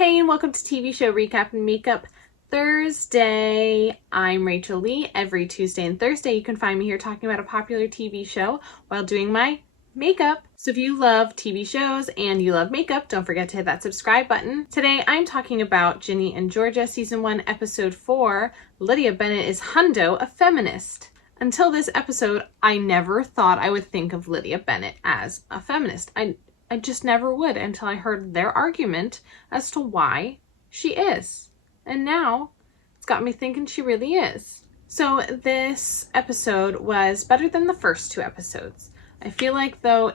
Hey, and welcome to TV Show Recap and Makeup Thursday. I'm Rachel Lee. Every Tuesday and Thursday you can find me here talking about a popular TV show while doing my makeup. So if you love TV shows and you love makeup, don't forget to hit that subscribe button. Today I'm talking about Ginny and Georgia Season 1 Episode 4, Lydia Bennett is Hundo, a Feminist. Until this episode, I never thought I would think of Lydia Bennett as a feminist. I just never would until I heard their argument as to why she is. And now it's got me thinking she really is. So this episode was better than the first two episodes. I feel like though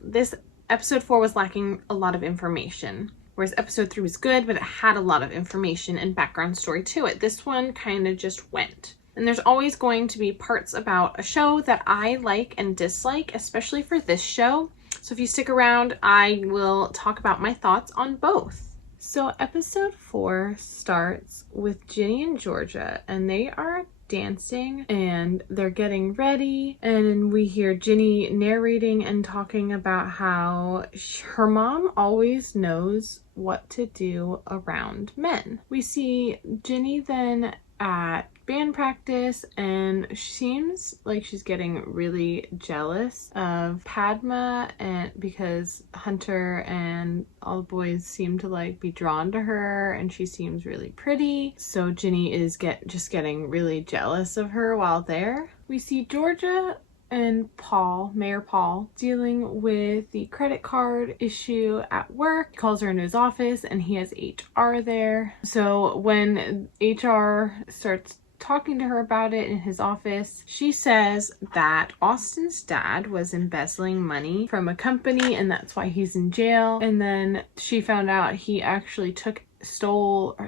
this episode 4 was lacking a lot of information. Whereas episode 3 was good, but it had a lot of information and background story to it. This one kind of just went. And there's always going to be parts about a show that I like and dislike, especially for this show. So if you stick around, I will talk about my thoughts on both. So episode 4 starts with Ginny and Georgia, and they are dancing and they're getting ready, and we hear Ginny narrating and talking about how her mom always knows what to do around men. We see Ginny then at band practice, and she seems like she's getting really jealous of Padma, and because Hunter and all the boys seem to like be drawn to her and she seems really pretty, so Ginny is just getting really jealous of her while there. We see Georgia and Mayor Paul, dealing with the credit card issue at work. He calls her into his office and he has HR there. So when HR starts talking to her about it in his office, she says that Austin's dad was embezzling money from a company and that's why he's in jail. And then she found out he actually stole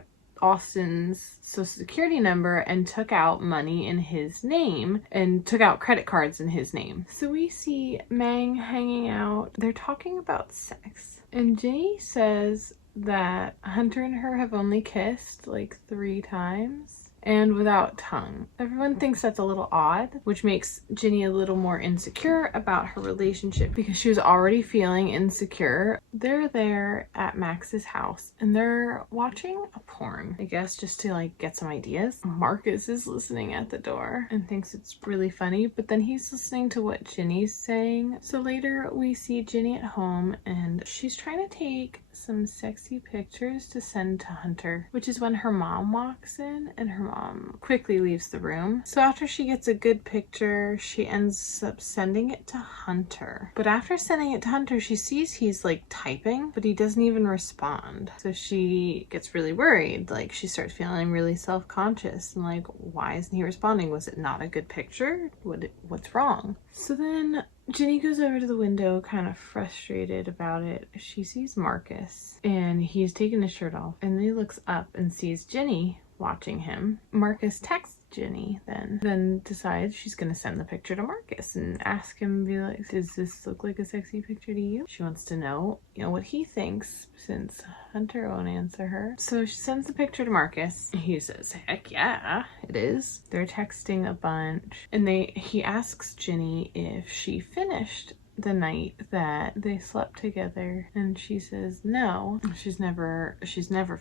Austin's social security number and took out money in his name and took out credit cards in his name. So we see Mang hanging out. They're talking about sex. And Ginny says that Hunter and her have only kissed like 3 times. And without tongue. Everyone thinks that's a little odd, which makes Ginny a little more insecure about her relationship because she was already feeling insecure. They're there at Max's house and they're watching a porn, I guess, just to like get some ideas. Marcus is listening at the door and thinks it's really funny, but then he's listening to what Ginny's saying. So later we see Ginny at home and she's trying to take some sexy pictures to send to Hunter, which is when her mom walks in and her mom quickly leaves the room. So after she gets a good picture, she ends up sending it to Hunter. But after sending it to Hunter, she sees he's like typing, but he doesn't even respond. So she gets really worried. Like she starts feeling really self-conscious and like, why isn't he responding? Was it not a good picture? What's wrong? So then Ginny goes over to the window, kind of frustrated about it. She sees Marcus and he's taking his shirt off, and then he looks up and sees Ginny watching him. Marcus texts Ginny then decides she's gonna send the picture to Marcus and ask him, be like, does this look like a sexy picture to you? She wants to know, what he thinks since Hunter won't answer her. So she sends the picture to Marcus. He says, heck yeah, it is. They're texting a bunch and he asks Ginny if she finished the night that they slept together, and she says no, she's never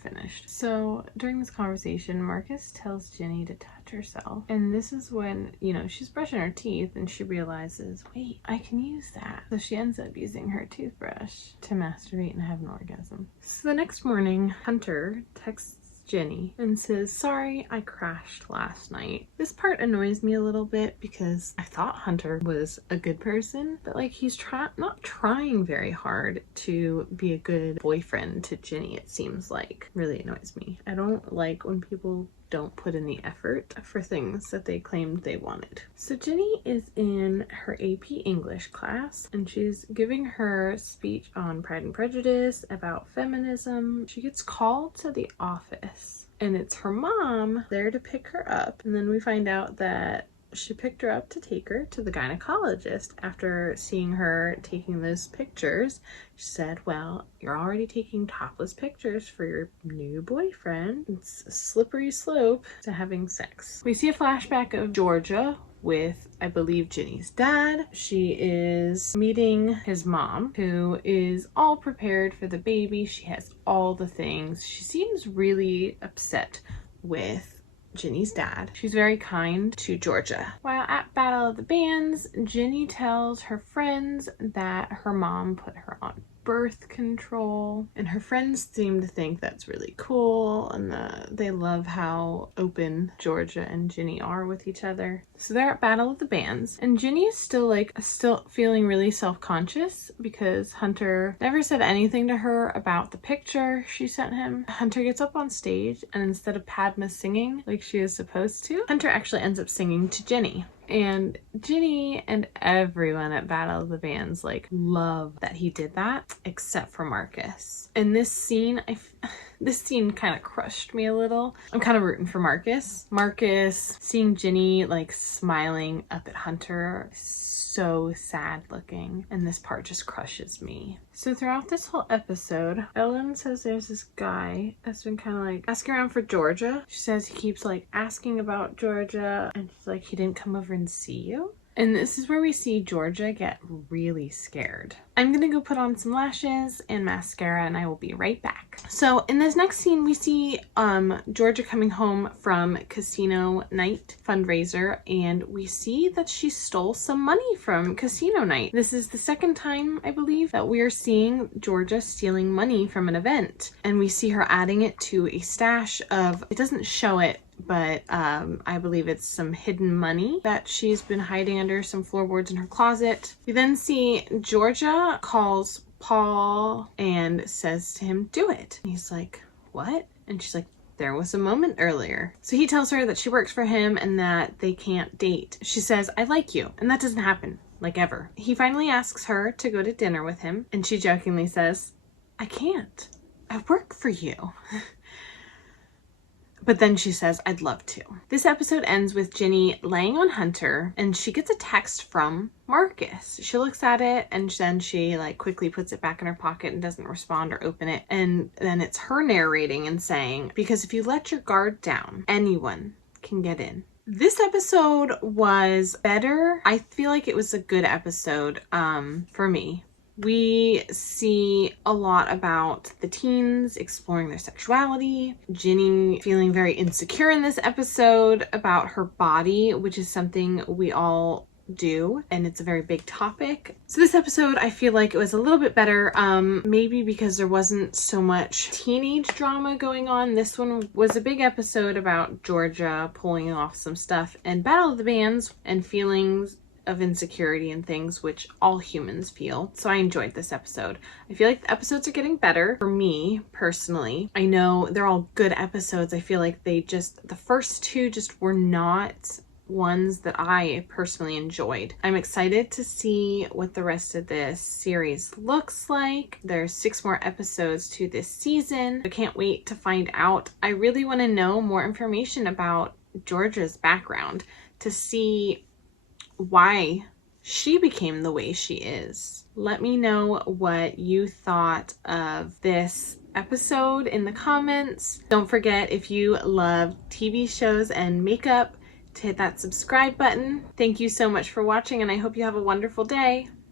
finished. So during this conversation, Marcus tells Ginny to touch herself, and this is when she's brushing her teeth and she realizes, wait, I can use that. So she ends up using her toothbrush to masturbate and have an orgasm. So the next morning, Hunter texts Ginny and says, sorry, I crashed last night. This part annoys me a little bit because I thought Hunter was a good person, but like he's not trying very hard to be a good boyfriend to Ginny, it seems like. Really annoys me. I don't like when people don't put in the effort for things that they claimed they wanted. So Ginny is in her AP English class and she's giving her speech on Pride and Prejudice, about feminism. She gets called to the office and it's her mom there to pick her up, and then we find out that she picked her up to take her to the gynecologist after seeing her taking those pictures. She said, well, you're already taking topless pictures for your new boyfriend. It's a slippery slope to having sex. We see a flashback of Georgia with, I believe, Ginny's dad. She is meeting his mom, who is all prepared for the baby. She has all the things. She seems really upset with Ginny's dad. She's very kind to Georgia. While at Battle of the Bands, Ginny tells her friends that her mom put her on birth control, and her friends seem to think that's really cool, and they love how open Georgia and Ginny are with each other. So they're at Battle of the Bands, and Ginny is still feeling really self-conscious because Hunter never said anything to her about the picture she sent him. Hunter gets up on stage, and instead of Padma singing like she is supposed to, Hunter actually ends up singing to Ginny. And Ginny and everyone at Battle of the Bands love that he did that, except for Marcus. And this scene kind of crushed me a little. I'm kind of rooting for Marcus. Marcus, seeing Ginny smiling up at Hunter, so sad looking, and this part just crushes me. So throughout this whole episode, Ellen says there's this guy that's been kind of asking around for Georgia. She says he keeps asking about Georgia, and she's like, he didn't come over and see you? And this is where we see Georgia get really scared. I'm gonna go put on some lashes and mascara, and I will be right back. So in this next scene, we see Georgia coming home from casino night fundraiser, and we see that she stole some money from casino night. This is the second time, I believe, that we are seeing Georgia stealing money from an event, and we see her adding it to a stash of, it doesn't show it, but I believe it's some hidden money that she's been hiding under some floorboards in her closet. We then see Georgia calls Paul and says to him, do it. And he's like, what? And she's like, there was a moment earlier. So he tells her that she works for him and that they can't date. She says, I like you. And that doesn't happen, ever. He finally asks her to go to dinner with him, and she jokingly says, I can't. I work for you. But then she says, I'd love to. This episode ends with Ginny laying on Hunter, and she gets a text from Marcus. She looks at it, and then she quickly puts it back in her pocket and doesn't respond or open it. And then it's her narrating and saying, because if you let your guard down, anyone can get in. This episode was better. I feel like it was a good episode for me. We see a lot about the teens exploring their sexuality, Ginny feeling very insecure in this episode about her body, which is something we all do, and it's a very big topic. So this episode, I feel like it was a little bit better, maybe because there wasn't so much teenage drama going on. This one was a big episode about Georgia pulling off some stuff and Battle of the Bands and feelings of insecurity and things, which all humans feel. So I enjoyed this episode. I feel like the episodes are getting better for me personally. I know they're all good episodes. I feel like the first two just were not ones that I personally enjoyed. I'm excited to see what the rest of this series looks like. There's 6 more episodes to this season. I can't wait to find out. I really want to know more information about Georgia's background to see why she became the way she is. Let me know what you thought of this episode in the comments. Don't forget, if you love TV shows and makeup, to hit that subscribe button. Thank you so much for watching, and I hope you have a wonderful day.